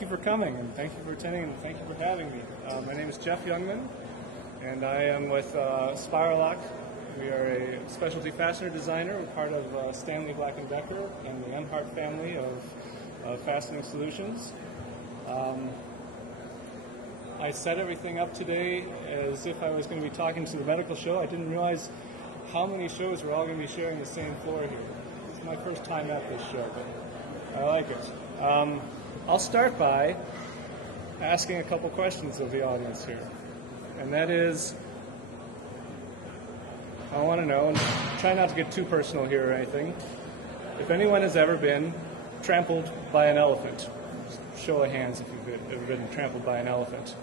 thank you for coming, and thank you for attending, and thank you for having me. My name is Jeff Jungmann, and I am with Spiralock. We are a specialty fastener designer. We're part of Stanley Black & Decker and the Emhart family of fastening solutions. I set everything up today as if I was going to be talking to the medical show. I didn't realize how many shows we're all going to be sharing the same floor here. This is my first time at this show, but I like it. I'll start by asking a couple questions of the audience here. And that is, I want to know, and try not to get too personal here or anything, if anyone has ever been trampled by an elephant. Show of hands if you've ever been trampled by an elephant.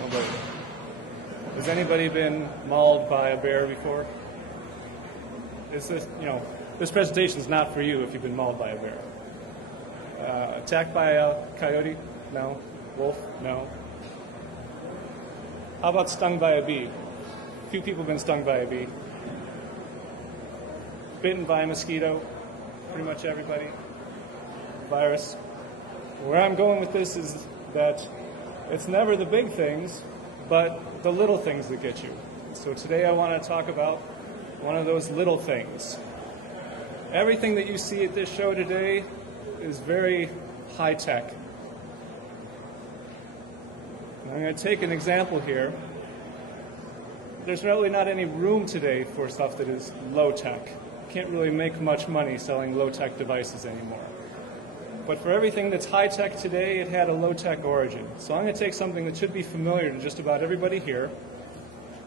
Nobody. Has anybody been mauled by a bear before? Is this, this presentation is not for you if you've been mauled by a bear. Attacked by a coyote? No. Wolf? No. How about stung by a bee? A few people have been stung by a bee. Bitten by a mosquito? Pretty much everybody. Virus. Where I'm going with this is that it's never the big things, but the little things that get you. So today I want to talk about one of those little things. Everything that you see at this show today is very high-tech. I'm going to take an example here. There's really not any room today for stuff that is low-tech. You can't really make much money selling low-tech devices anymore. But for everything that's high-tech today, it had a low-tech origin. So I'm going to take something that should be familiar to just about everybody here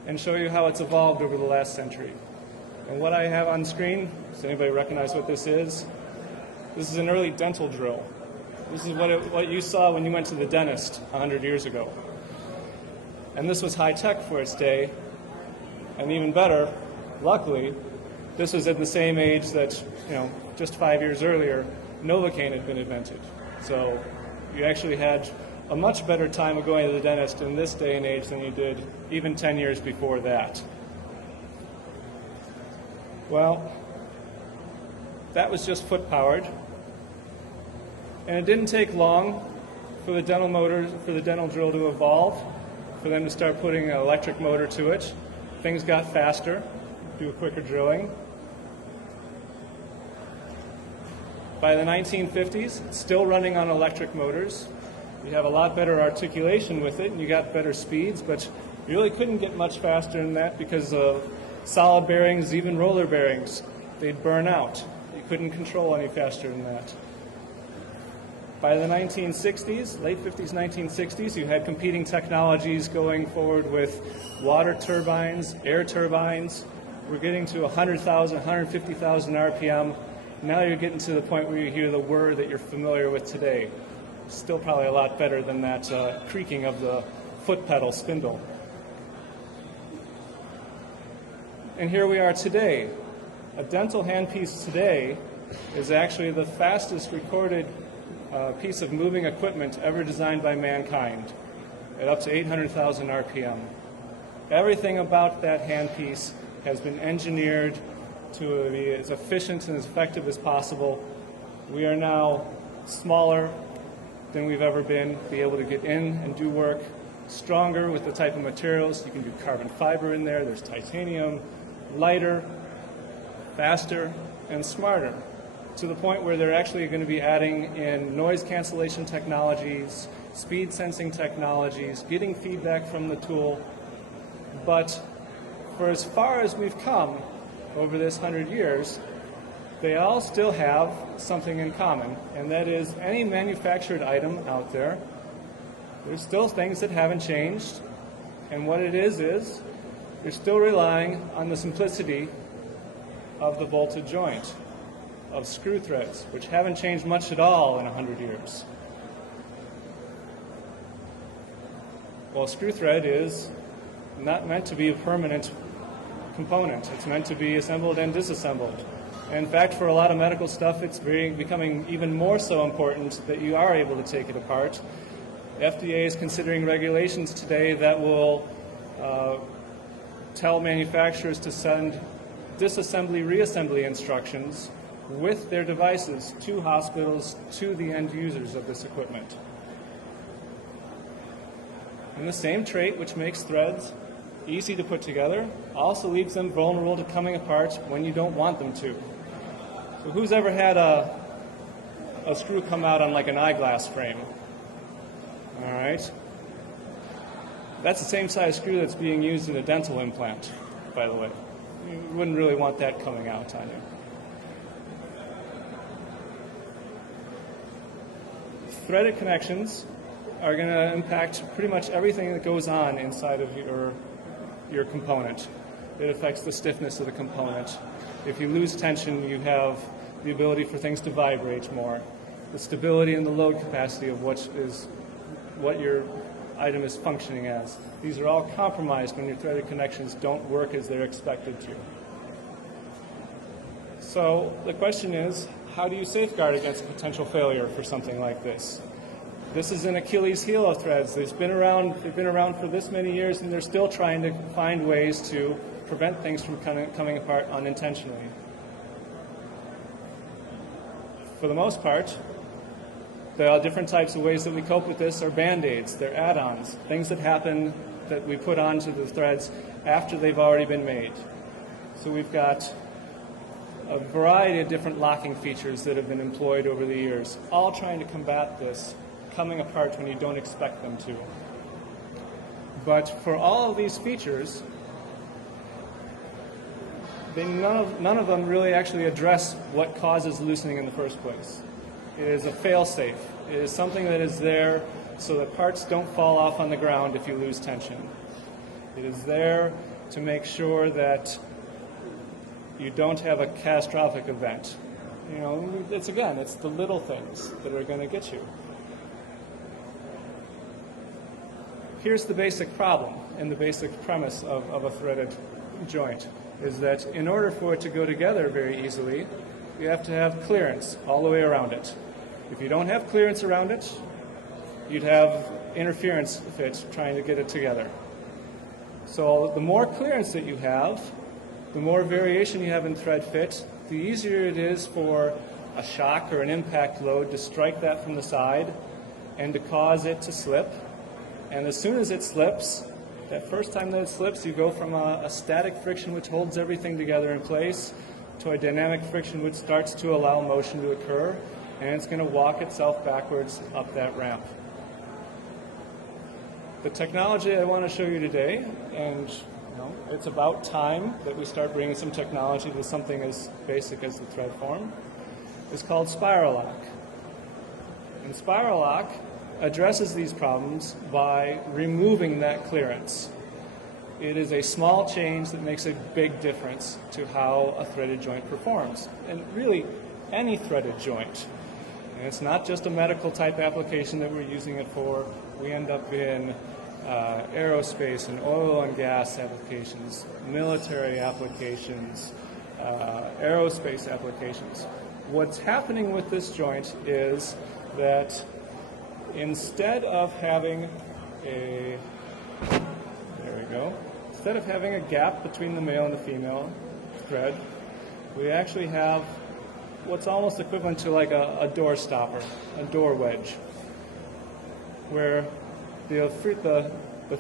and show you how it's evolved over the last century. And what I have on screen, does anybody recognize what this is? This is an early dental drill. This is what you saw when you went to the dentist 100 years ago. And this was high-tech for its day. And even better, luckily, this was at the same age that, just 5 years earlier, Novocaine had been invented. So you actually had a much better time of going to the dentist in this day and age than you did even 10 years before that. Well, that was just foot-powered. And it didn't take long for the dental motor, for the dental drill to evolve, for them to start putting an electric motor to it. Things got faster, do quicker drilling. By the 1950s, it's still running on electric motors. You have a lot better articulation with it, and you got better speeds, but you really couldn't get much faster than that because of solid bearings, even roller bearings. They'd burn out. You couldn't control any faster than that. By the 1960s, late 50s, 1960s, you had competing technologies going forward with water turbines, air turbines. We're getting to 100,000, 150,000 RPM. Now you're getting to the point where you hear the whir that you're familiar with today. Still probably a lot better than that creaking of the foot pedal spindle. And here we are today. A dental handpiece today is actually the fastest recorded piece of moving equipment ever designed by mankind, at up to 800,000 RPM. Everything about that handpiece has been engineered to be as efficient and as effective as possible. We are now smaller than we've ever been, be able to get in and do work, stronger with the type of materials. You can do carbon fiber in there, there's titanium, lighter, faster, and smarter, to the point where they're actually going to be adding in noise cancellation technologies, speed sensing technologies, getting feedback from the tool. But for as far as we've come over this 100 years, they all still have something in common, and that is any manufactured item out there, there's still things that haven't changed, and what it is you're still relying on the simplicity of the bolted joint, of screw threads, which haven't changed much at all in 100 years. Well, a screw thread is not meant to be a permanent component. It's meant to be assembled and disassembled. In fact, for a lot of medical stuff, it's becoming even more so important that you are able to take it apart. The FDA is considering regulations today that will tell manufacturers to send disassembly, reassembly instructions with their devices to hospitals, to the end users of this equipment. And the same trait which makes threads easy to put together also leaves them vulnerable to coming apart when you don't want them to. So who's ever had a screw come out on like an eyeglass frame? All right. That's the same size screw that's being used in a dental implant, by the way. You wouldn't really want that coming out on you. Threaded connections are going to impact pretty much everything that goes on inside of your component. It affects the stiffness of the component. If you lose tension, you have the ability for things to vibrate more. The stability and the load capacity of what your item is functioning as. These are all compromised when your threaded connections don't work as they're expected to. So the question is, how do you safeguard against potential failure for something like this? This is an Achilles heel of threads. They've been around for this many years, and they're still trying to find ways to prevent things from coming apart unintentionally. For the most part, there are different types of ways that we cope with this are Band-Aids, they're add-ons, things that happen that we put onto the threads after they've already been made. So we've got a variety of different locking features that have been employed over the years, all trying to combat this coming apart when you don't expect them to. But for all of these features, none of them really actually address what causes loosening in the first place. It is a fail-safe. It is something that is there so that parts don't fall off on the ground if you lose tension. It is there to make sure that you don't have a catastrophic event. You know, it's the little things that are going to get you. Here's the basic problem and the basic premise of a threaded joint, is that in order for it to go together very easily, you have to have clearance all the way around it. If you don't have clearance around it, you'd have interference fits trying to get it together. So the more clearance that you have, the more variation you have in thread fit, the easier it is for a shock or an impact load to strike that from the side and to cause it to slip. And as soon as it slips, that first time that it slips, you go from a static friction which holds everything together in place to a dynamic friction which starts to allow motion to occur, and it's going to walk itself backwards up that ramp. The technology I want to show you today, and it's about time that we start bringing some technology to something as basic as the thread form, is called Spiralock. And Spiralock addresses these problems by removing that clearance. It is a small change that makes a big difference to how a threaded joint performs, and really any threaded joint. And it's not just a medical type application that we're using it for. We end up in aerospace and oil and gas applications, military applications, aerospace applications. What's happening with this joint is that instead of having instead of having a gap between the male and the female thread, we actually have what's almost equivalent to like a door stopper, a door wedge, where the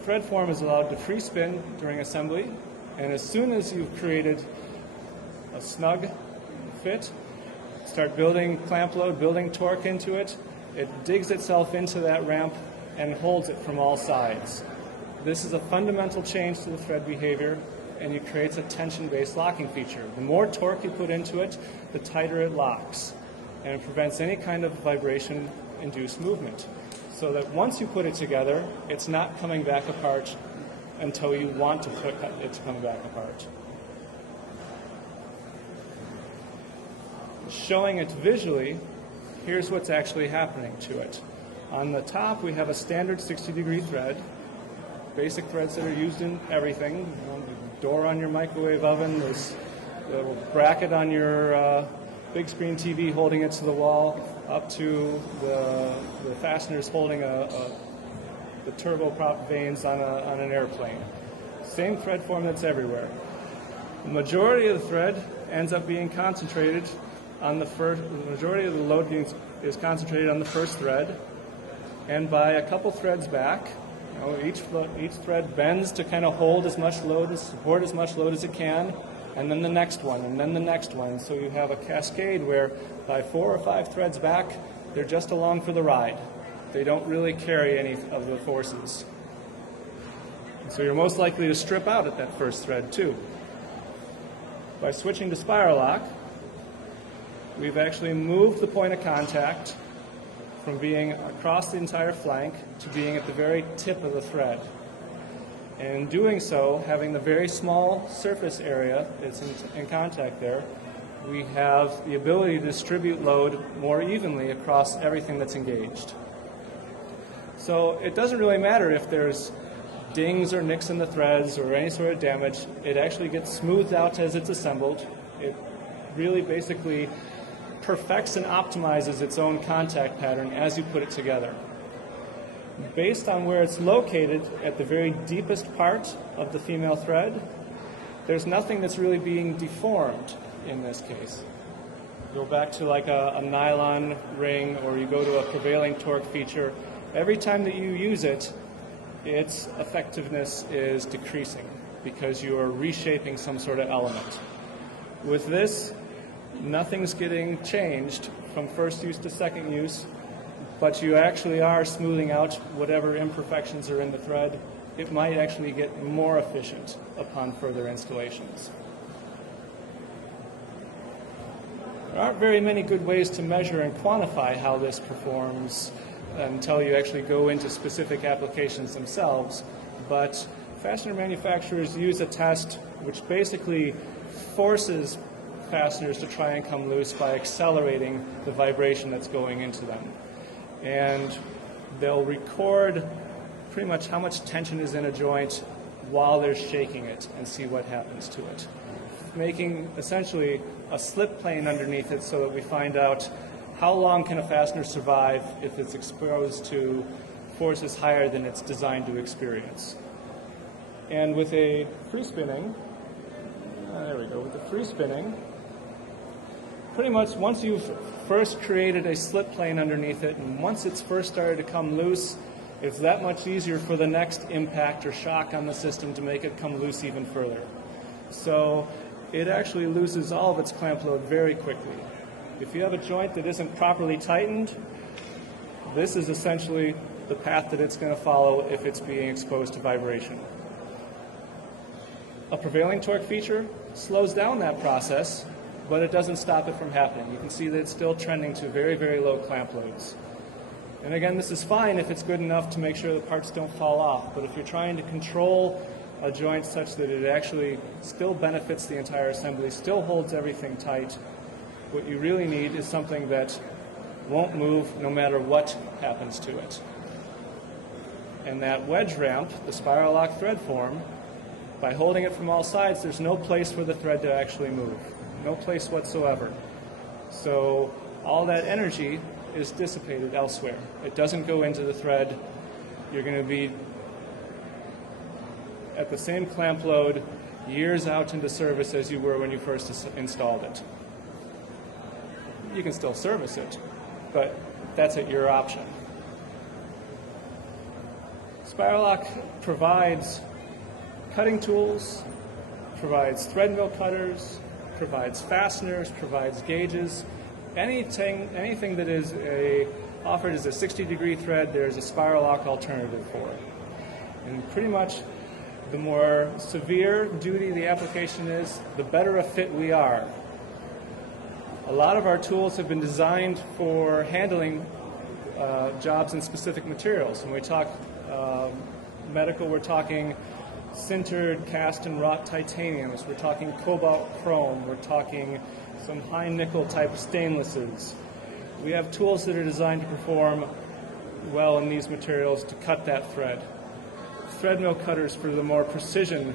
thread form is allowed to free spin during assembly, and as soon as you've created a snug fit, start building clamp load, building torque into it, it digs itself into that ramp and holds it from all sides. This is a fundamental change to the thread behavior, and it creates a tension-based locking feature. The more torque you put into it, the tighter it locks, and it prevents any kind of vibration-induced movement. So that once you put it together, it's not coming back apart until you want to put it to come back apart. Showing it visually, here's what's actually happening to it. On the top, we have a standard 60-degree thread, basic threads that are used in everything. The door on your microwave oven, there's the bracket on your big screen TV holding it to the wall, up to the fasteners holding the turboprop vanes on an airplane. Same thread form that's everywhere. The majority of the thread ends up being concentrated on the majority of the load is concentrated on the first thread, and by a couple threads back, each thread bends to kind of hold as much load, support as much load as it can, and then the next one, and then the next one. So you have a cascade where by 4 or 5 threads back, they're just along for the ride. They don't really carry any of the forces. And so you're most likely to strip out at that first thread too. By switching to Spiralock, we've actually moved the point of contact from being across the entire flank to being at the very tip of the thread. And in doing so, having the very small surface area that's in contact there, we have the ability to distribute load more evenly across everything that's engaged. So it doesn't really matter if there's dings or nicks in the threads or any sort of damage. It actually gets smoothed out as it's assembled. It really basically perfects and optimizes its own contact pattern as you put it together. Based on where it's located at the very deepest part of the female thread, there's nothing that's really being deformed in this case. Go back to like a nylon ring, or you go to a prevailing torque feature. Every time that you use it, its effectiveness is decreasing because you are reshaping some sort of element. With this, nothing's getting changed from first use to second use, but you actually are smoothing out whatever imperfections are in the thread. It might actually get more efficient upon further installations. There aren't very many good ways to measure and quantify how this performs until you actually go into specific applications themselves, but fastener manufacturers use a test which basically forces fasteners to try and come loose by accelerating the vibration that's going into them. And they'll record pretty much how much tension is in a joint while they're shaking it and see what happens to it, making essentially a slip plane underneath it so that we find out how long can a fastener survive if it's exposed to forces higher than it's designed to experience. And with a free spinning, with the free spinning, pretty much once you've first created a slip plane underneath it, and once it's first started to come loose, it's that much easier for the next impact or shock on the system to make it come loose even further. So it actually loses all of its clamp load very quickly. If you have a joint that isn't properly tightened, this is essentially the path that it's going to follow if it's being exposed to vibration. A prevailing torque feature slows down that process, but it doesn't stop it from happening. You can see that it's still trending to very, very low clamp loads. And again, this is fine if it's good enough to make sure the parts don't fall off, but if you're trying to control a joint such that it actually still benefits the entire assembly, still holds everything tight, what you really need is something that won't move no matter what happens to it. And that wedge ramp, the Spiralock thread form, by holding it from all sides, there's no place for the thread to actually move. No place whatsoever. So all that energy is dissipated elsewhere. It doesn't go into the thread. You're going to be at the same clamp load years out into service as you were when you first installed it. You can still service it, but that's at your option. Spiralock provides cutting tools, provides thread mill cutters, provides fasteners, provides gauges. Anything that is offered as a 60-degree thread, there's a Spiralock alternative for it. And pretty much the more severe duty the application is, the better a fit we are. A lot of our tools have been designed for handling jobs in specific materials. When we talk medical, we're talking sintered, cast, and wrought titaniums. We're talking cobalt chrome. We're talking some high nickel type stainlesses. We have tools that are designed to perform well in these materials to cut that thread. Thread mill cutters for the more precision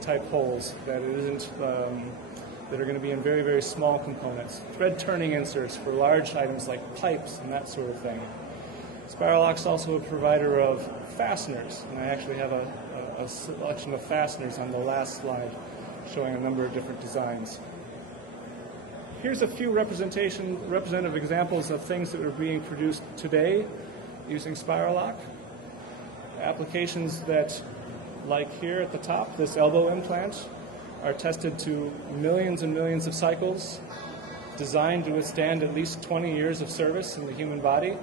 type holes that are going to be in very, very small components. Thread turning inserts for large items like pipes and that sort of thing. Spiralock's also a provider of fasteners, and I actually have a selection of fasteners on the last slide showing a number of different designs. here's a few representative examples of things that are being produced today using Spiralock. Applications that, like here at the top, this elbow implant, are tested to millions and millions of cycles, designed to withstand at least 20 years of service in the human body.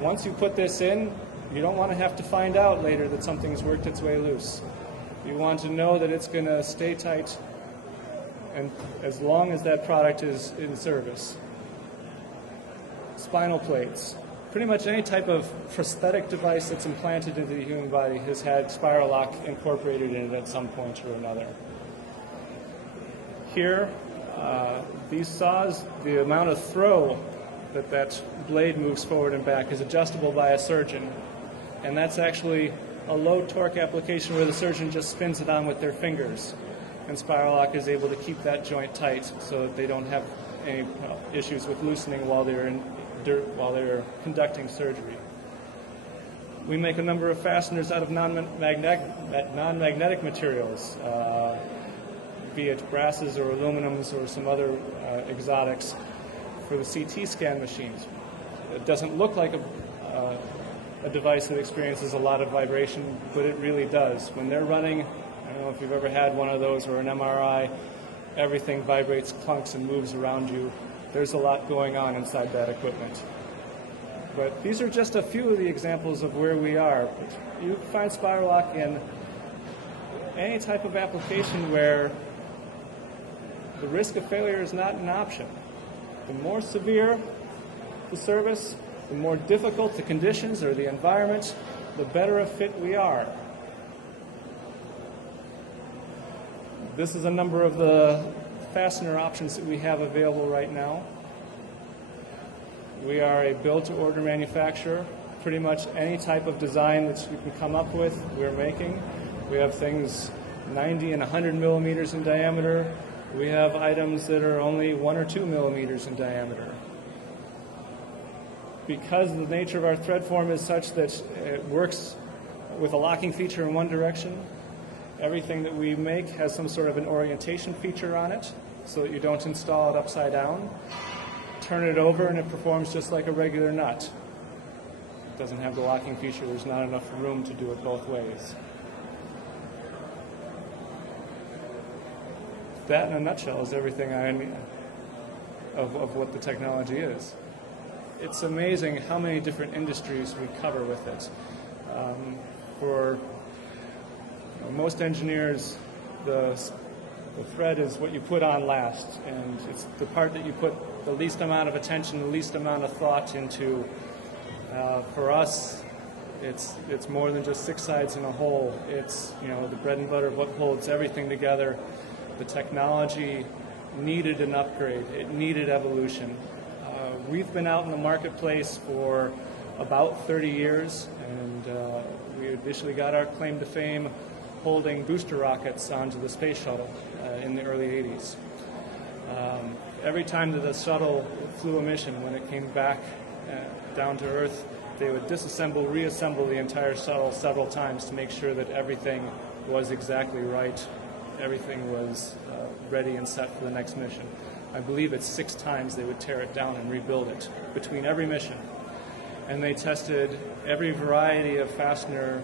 Once you put this in, you don't want to have to find out later that something's worked its way loose. You want to know that it's going to stay tight and as long as that product is in service. Spinal plates. Pretty much any type of prosthetic device that's implanted into the human body has had Spiralock incorporated in it at some point or another. Here, these saws, the amount of throw that blade moves forward and back is adjustable by a surgeon. And that's actually a low torque application where the surgeon just spins it on with their fingers. And Spiralock is able to keep that joint tight so that they don't have any issues with loosening while they're conducting surgery. We make a number of fasteners out of non-magnetic materials, be it brasses or aluminums or some other exotics for the CT scan machines. It doesn't look like a device that experiences a lot of vibration, but it really does. When they're running, I don't know if you've ever had one of those or an MRI, everything vibrates, clunks, and moves around you. There's a lot going on inside that equipment. But these are just a few of the examples of where we are. You can find Spiralock in any type of application where the risk of failure is not an option. The more severe the service, the more difficult the conditions or the environment, the better a fit we are. This is a number of the fastener options that we have available right now. We are a build-to-order manufacturer. Pretty much any type of design that you can come up with, we're making. We have things 90 and 100 millimeters in diameter. We have items that are only 1 or 2 millimeters in diameter. Because the nature of our thread form is such that it works with a locking feature in one direction, everything that we make has some sort of an orientation feature on it so that you don't install it upside down. Turn it over and it performs just like a regular nut. It doesn't have the locking feature. There's not enough room to do it both ways. That in a nutshell is everything of what the technology is. It's amazing how many different industries we cover with it. For most engineers, the thread is what you put on last, and it's the part that you put the least amount of attention, the least amount of thought into. For us, it's more than just 6 sides in a hole. It's the bread and butter of what holds everything together. The technology needed an upgrade. It needed evolution. We've been out in the marketplace for about 30 years, and we initially got our claim to fame holding booster rockets onto the space shuttle in the early 80s. Every time that the shuttle flew a mission, when it came back down to Earth, they would disassemble, reassemble the entire shuttle several times to make sure that everything was exactly right, everything was ready and set for the next mission. I believe it's 6 times they would tear it down and rebuild it between every mission. And they tested every variety of fastener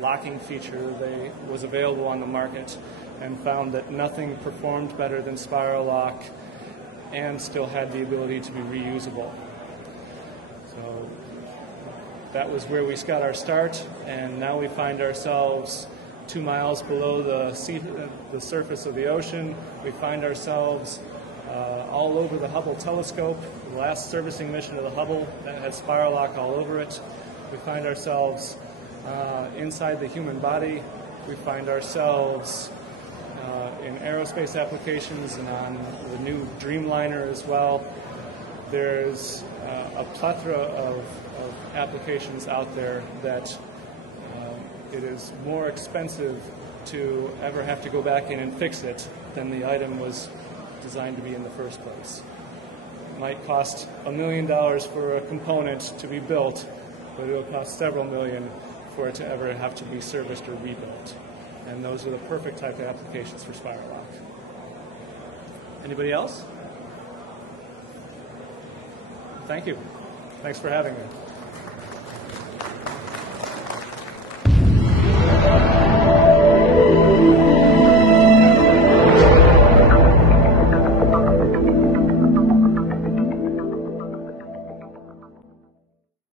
locking feature that was available on the market and found that nothing performed better than Spiralock and still had the ability to be reusable. So that was where we got our start, and now we find ourselves 2 miles below the surface of the ocean. We find ourselves all over the Hubble telescope. The last servicing mission of the Hubble that had Spiralock all over it. We find ourselves inside the human body. We find ourselves in aerospace applications and on the new Dreamliner as well. There's a plethora of applications out there that it is more expensive to ever have to go back in and fix it than the item was designed to be in the first place. It might cost $1 million for a component to be built, but it'll cost several million for it to ever have to be serviced or rebuilt. And those are the perfect type of applications for Spiralock. Anybody else? Thank you. Thanks for having me.